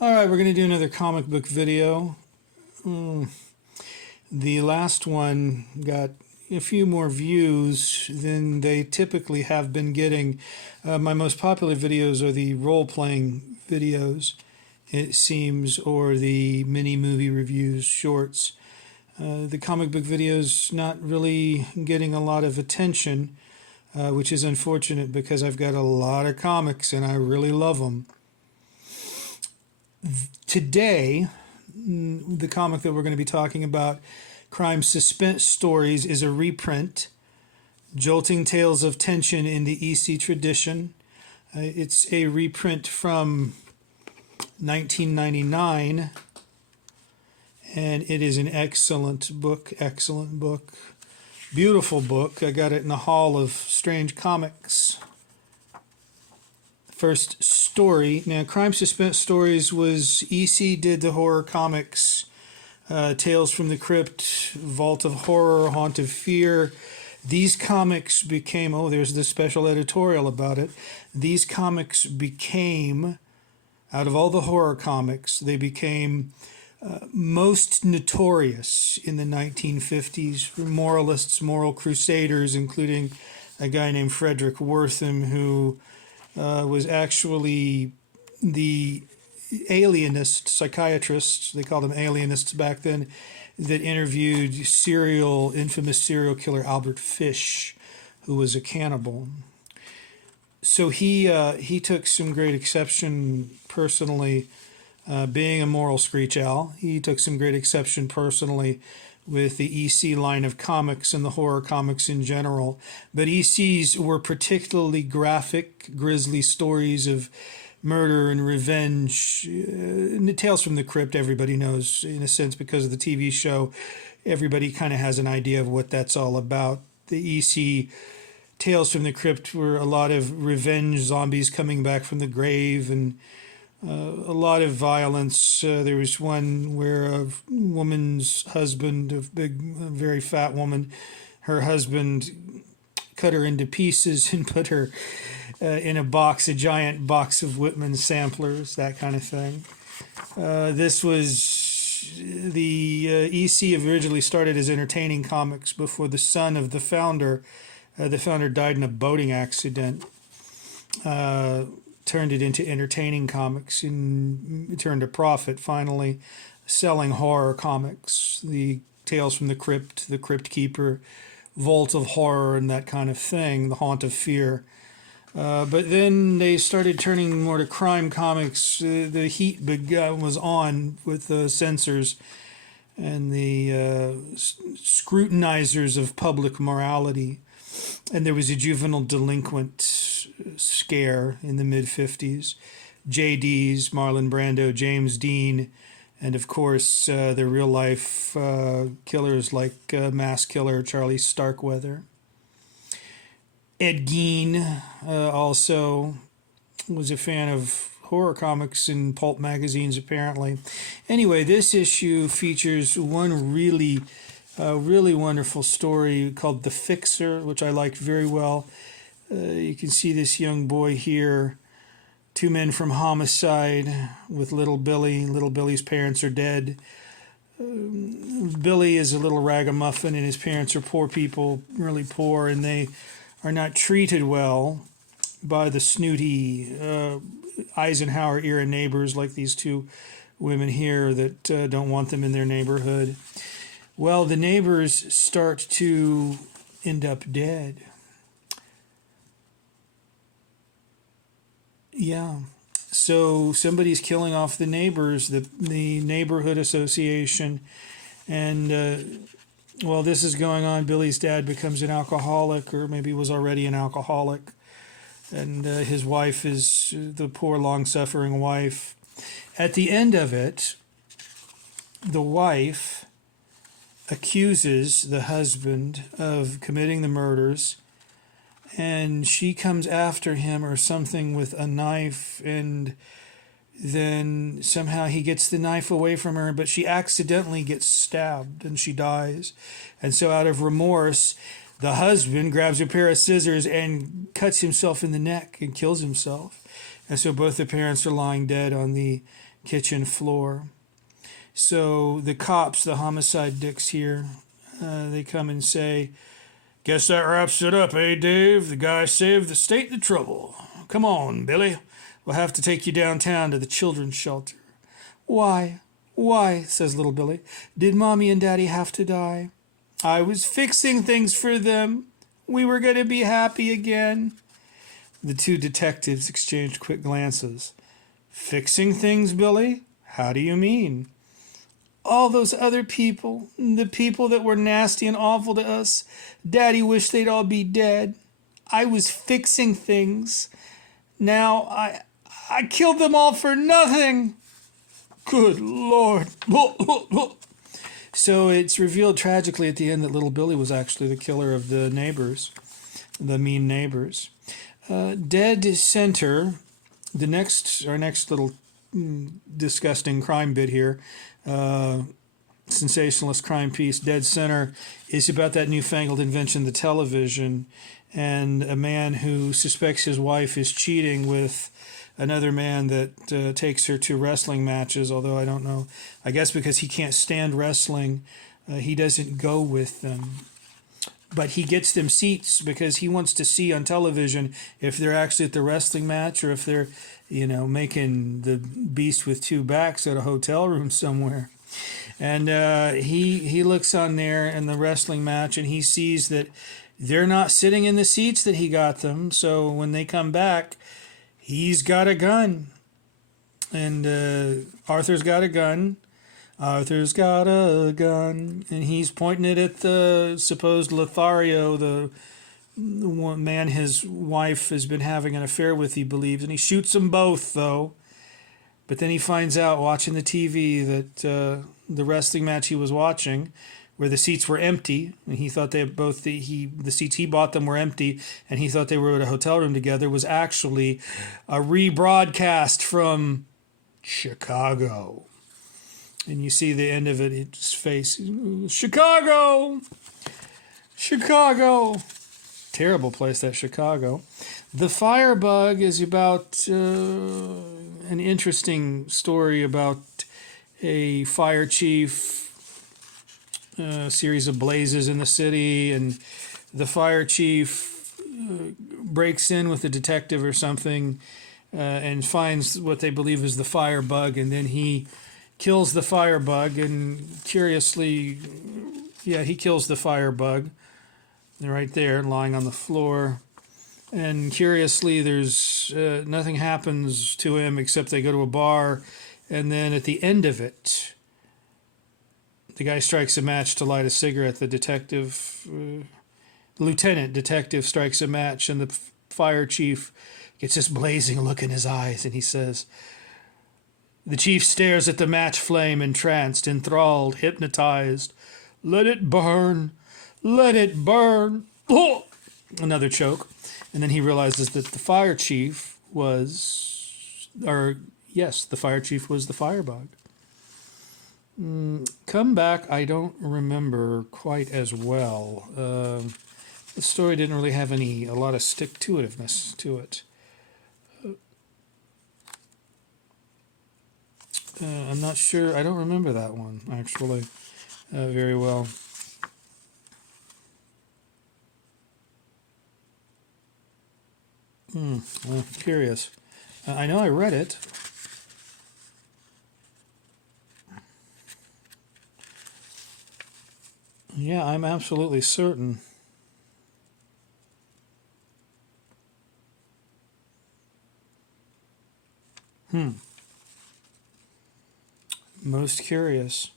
All right, we're going to do another comic book video. The last one got a few more views than they typically have been getting. My most popular videos are the role-playing videos, it seems, or the mini-movie reviews, shorts. The comic book videos not really getting a lot of attention, which is unfortunate because I've got a lot of comics and I really love them. Today, the comic that we're going to be talking about, Crime Suspense Stories, is a reprint, jolting tales of tension in the EC tradition. It's a reprint from 1999, and it is an excellent book, beautiful book. I got it in the Hall of Strange Comics. First story. Now, Crime Suspense Stories was EC did the horror comics, Tales from the Crypt, Vault of Horror, Haunt of Fear. These comics became, there's the special editorial about it. These comics became, out of all the horror comics, they became most notorious in the 1950s. Moralists, moral crusaders, including a guy named Frederick Wortham, who was actually the alienist psychiatrist, they called them alienists back then, that interviewed infamous serial killer Albert Fish, who was a cannibal. So he took some great exception personally, being a moral screech owl. He took some great exception personally with the EC line of comics and the horror comics in general. But ECs were particularly graphic, grisly stories of murder and revenge. Tales from the Crypt, everybody knows, in a sense, because of the TV show. Everybody kind of has an idea of what that's all about. The EC Tales from the Crypt were a lot of revenge, zombies coming back from the grave, and a lot of violence. There was one where a woman's husband, a very fat woman, her husband cut her into pieces and put her in a giant box of Whitman samplers, that kind of thing. This was the EC originally started as entertaining comics before the son of the founder died in a boating accident. Turned it into entertaining comics and turned a profit, finally, selling horror comics, the Tales from the Crypt, the Crypt Keeper, Vault of Horror, and that kind of thing, the Haunt of Fear. But then they started turning more to crime comics. The heat was on with the censors and the scrutinizers of public morality. And there was a juvenile delinquent scare in the mid-50s. JDs, Marlon Brando, James Dean, and of course the real-life killers like mass killer Charlie Starkweather. Ed Gein also was a fan of horror comics and pulp magazines, apparently. Anyway, this issue features one really wonderful story called The Fixer, which I liked very well. You can see this young boy here, two men from homicide with little Billy. Little Billy's parents are dead. Billy is a little ragamuffin and his parents are poor people, really poor, and they are not treated well by the snooty Eisenhower era neighbors like these two women here that don't want them in their neighborhood. Well, the neighbors start to end up dead. Yeah. So somebody's killing off the neighbors, the neighborhood association. And while this is going on, Billy's dad becomes an alcoholic, or maybe was already an alcoholic. And his wife is the poor, long-suffering wife. At the end of it, the wife accuses the husband of committing the murders, and she comes after him or something with a knife, and then somehow he gets the knife away from her, but she accidentally gets stabbed and she dies. And so out of remorse, the husband grabs a pair of scissors and cuts himself in the neck and kills himself. And so both the parents are lying dead on the kitchen floor. So the cops, the homicide dicks here, they come and say, "Guess that wraps it up, eh, Dave? The guy saved the state the trouble. Come on, Billy. We'll have to take you downtown to the children's shelter." "Why? Why?" says little Billy. "Did Mommy and Daddy have to die?" "I was fixing things for them. We were going to be happy again." The two detectives exchanged quick glances. "Fixing things, Billy? How do you mean?" "All those other people, the people that were nasty and awful to us, Daddy wished they'd all be dead. I was fixing things. Now I killed them all for nothing." "Good Lord." So it's revealed tragically at the end that little Billy was actually the killer of the neighbors, the mean neighbors. Dead center, our next little disgusting crime bit here, sensationalist crime piece, Dead Center, is about that newfangled invention, the television, and a man who suspects his wife is cheating with another man that takes her to wrestling matches, although I don't know. I guess because he can't stand wrestling, he doesn't go with them. But he gets them seats because he wants to see on television if they're actually at the wrestling match or if they're, making the beast with two backs at a hotel room somewhere. And he looks on there in the wrestling match and he sees that they're not sitting in the seats that he got them. So when they come back, he's got a gun. And Arthur's got a gun. Arthur's got a gun, and he's pointing it at the supposed Lothario, the one man his wife has been having an affair with, he believes, and he shoots them both, though. But then he finds out, watching the TV, that the wrestling match he was watching, where the seats were empty, and he thought they both the seats he bought them were empty, and he thought they were at a hotel room together, was actually a rebroadcast from Chicago. And you see the end of it, his face. Chicago! Chicago! Terrible place, that Chicago. The Firebug is about an interesting story about a fire chief, a series of blazes in the city, and the fire chief breaks in with a detective or something and finds what they believe is the firebug, and then he kills the firebug, and curiously, he kills the firebug. They're right there, lying on the floor. And curiously, there's nothing happens to him except they go to a bar, and then at the end of it, the guy strikes a match to light a cigarette. The detective, lieutenant detective, strikes a match, and the fire chief gets this blazing look in his eyes, and he says, the chief stares at the match flame, entranced, enthralled, hypnotized. "Let it burn. Let it burn." Oh! Another choke. And then he realizes that the fire chief was, the fire chief was the firebug. Come back, I don't remember quite as well. The story didn't really have a lot of stick-to-itiveness to it. I'm not sure. I don't remember that one, actually, very well. I'm curious. I know I read it. Yeah, I'm absolutely certain. Most curious.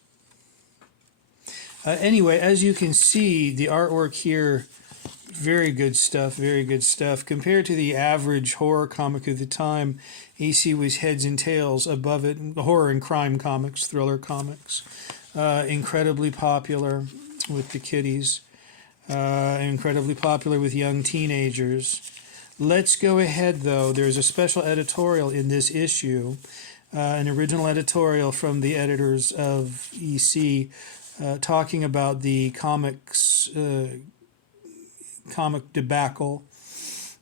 Anyway, as you can see, the artwork here, very good stuff, very good stuff. Compared to the average horror comic of the time, AC was heads and tails above it. Horror and crime comics, thriller comics. Incredibly popular with the kiddies. Incredibly popular with young teenagers. Let's go ahead, though. There's a special editorial in this issue. An original editorial from the editors of EC talking about the comic debacle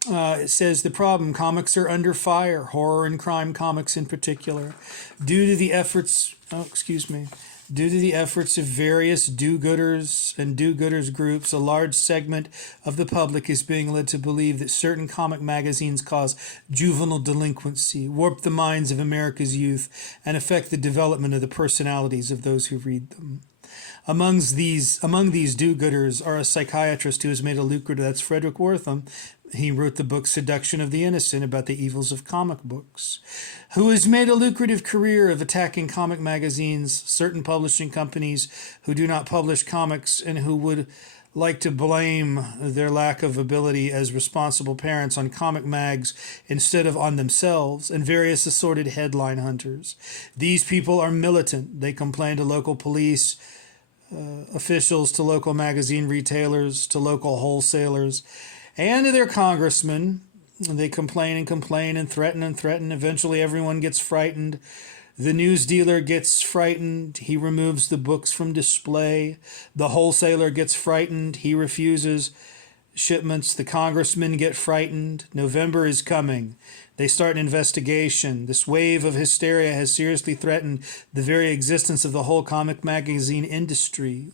It says the problem: comics are under fire, horror and crime comics in particular, due to the efforts. Due to the efforts of various do-gooders and do-gooders groups, a large segment of the public is being led to believe that certain comic magazines cause juvenile delinquency, warp the minds of America's youth, and affect the development of the personalities of those who read them. Among these do-gooders are a psychiatrist who has made a lucrative, that's Frederick Wortham. He wrote the book Seduction of the Innocent about the evils of comic books, who has made a lucrative career of attacking comic magazines, certain publishing companies who do not publish comics, and who would like to blame their lack of ability as responsible parents on comic mags instead of on themselves, and various assorted headline hunters. These people are militant. They complain to local police officials, to local magazine retailers, to local wholesalers, and to their congressmen. They complain and complain and threaten and threaten. Eventually everyone gets frightened. The news dealer gets frightened. He removes the books from display. The wholesaler gets frightened. He refuses shipments. The congressmen get frightened. November is coming. They start an investigation. This wave of hysteria has seriously threatened the very existence of the whole comic magazine industry.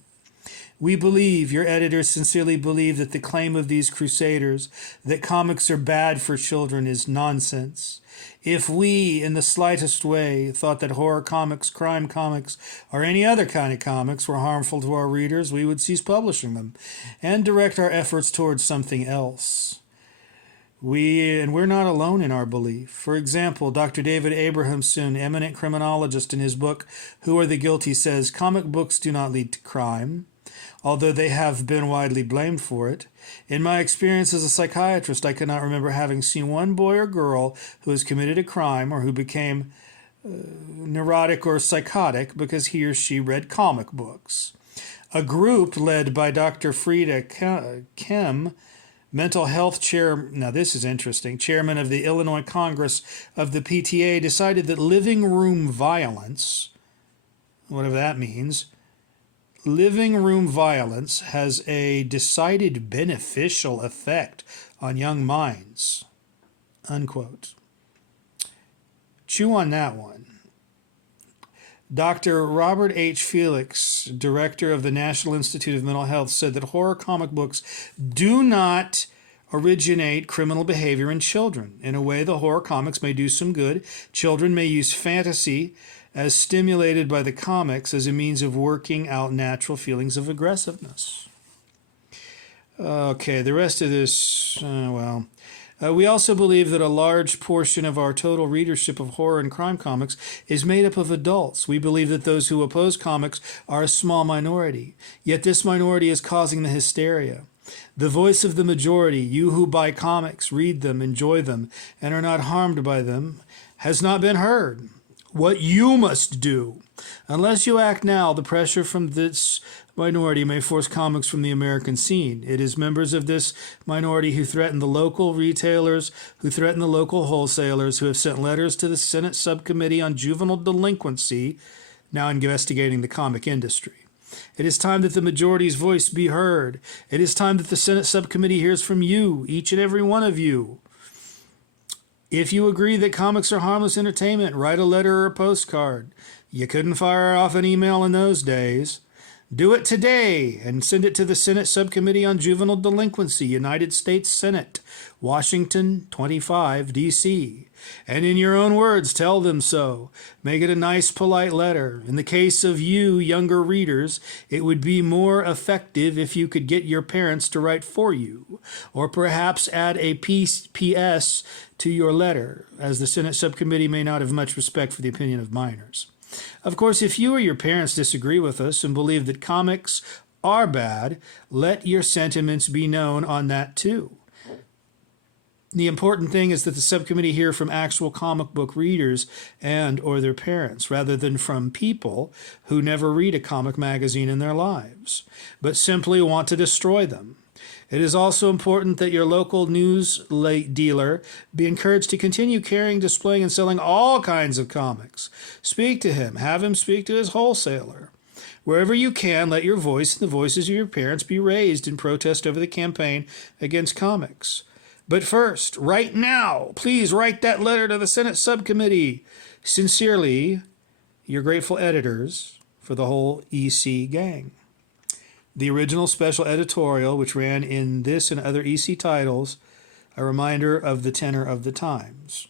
We believe, your editors sincerely believe, that the claim of these crusaders that comics are bad for children is nonsense. If we, in the slightest way, thought that horror comics, crime comics, or any other kind of comics were harmful to our readers, we would cease publishing them and direct our efforts towards something else. We're not alone in our belief. For example, Dr. David Abrahamson, eminent criminologist, in his book Who Are the Guilty, says comic books do not lead to crime, although they have been widely blamed for it. In my experience as a psychiatrist, I cannot remember having seen one boy or girl who has committed a crime or who became neurotic or psychotic because he or she read comic books. A group led by Dr. Frida Kem, mental health chair, now this is interesting, chairman of the Illinois Congress of the PTA, decided that living room violence, whatever that means, living room violence has a decided beneficial effect on young minds, unquote. Chew on that one. Dr. Robert H. Felix, director of the National Institute of Mental Health, said that horror comic books do not originate criminal behavior in children. In a way, the horror comics may do some good. Children may use fantasy as stimulated by the comics as a means of working out natural feelings of aggressiveness. Okay, the rest of this, we also believe that a large portion of our total readership of horror and crime comics is made up of adults. We believe that those who oppose comics are a small minority, yet this minority is causing the hysteria. The voice of the majority, you who buy comics, read them, enjoy them, and are not harmed by them, has not been heard. What you must do. Unless you act now, the pressure from this minority may force comics from the American scene. It is members of this minority who threaten the local retailers, who threaten the local wholesalers, who have sent letters to the Senate Subcommittee on Juvenile Delinquency, now investigating the comic industry. It is time that the majority's voice be heard. It is time that the Senate Subcommittee hears from you, each and every one of you. If you agree that comics are harmless entertainment, write a letter or a postcard. You couldn't fire off an email in those days. Do it today and send it to the Senate Subcommittee on Juvenile Delinquency, United States Senate, Washington 25, D.C. And in your own words, tell them so. Make it a nice, polite letter. In the case of you, younger readers, it would be more effective if you could get your parents to write for you, or perhaps add a P.S. to your letter, as the Senate Subcommittee may not have much respect for the opinion of minors. Of course, if you or your parents disagree with us and believe that comics are bad, let your sentiments be known on that too. The important thing is that the subcommittee hear from actual comic book readers and or their parents, rather than from people who never read a comic magazine in their lives, but simply want to destroy them. It is also important that your local news dealer be encouraged to continue carrying, displaying, and selling all kinds of comics. Speak to him. Have him speak to his wholesaler. Wherever you can, let your voice and the voices of your parents be raised in protest over the campaign against comics. But first, right now, please write that letter to the Senate subcommittee. Sincerely, your grateful editors for the whole EC gang. The original special editorial, which ran in this and other EC titles, a reminder of the tenor of the times.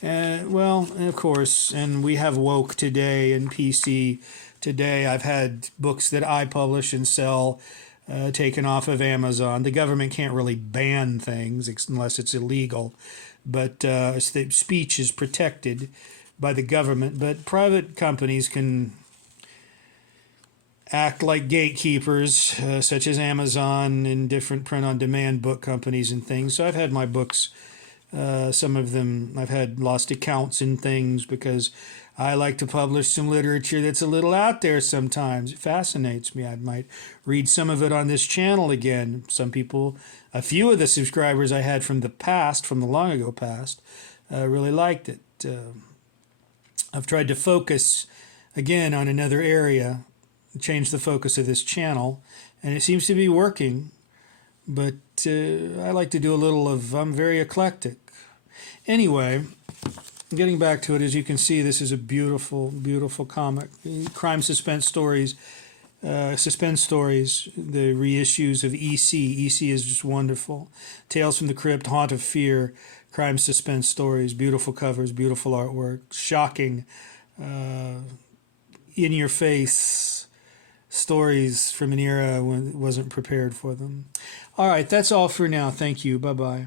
And, well, and of course, and we have woke today and PC today. I've had books that I publish and sell taken off of Amazon. The government can't really ban things unless it's illegal, but speech is protected by the government. But private companies can act like gatekeepers, such as Amazon and different print-on-demand book companies and things. So I've had my books, some of them, I've had lost accounts and things because I like to publish some literature that's a little out there sometimes. It fascinates me. I might read some of it on this channel again. Some people, a few of the subscribers I had from the past, from the long ago past, really liked it. I've tried to focus, again, on another area, change the focus of this channel, and it seems to be working. But I like to do a little of, I'm very eclectic. Anyway, getting back to it, as you can see, this is a beautiful, beautiful comic. Crime Suspense Stories, SuspenStories, the reissues of EC. EC is just wonderful. Tales from the Crypt, Haunt of Fear, Crime Suspense Stories, beautiful covers, beautiful artwork, shocking, in-your-face stories from an era when it wasn't prepared for them. All right, that's all for now. Thank you. Bye-bye.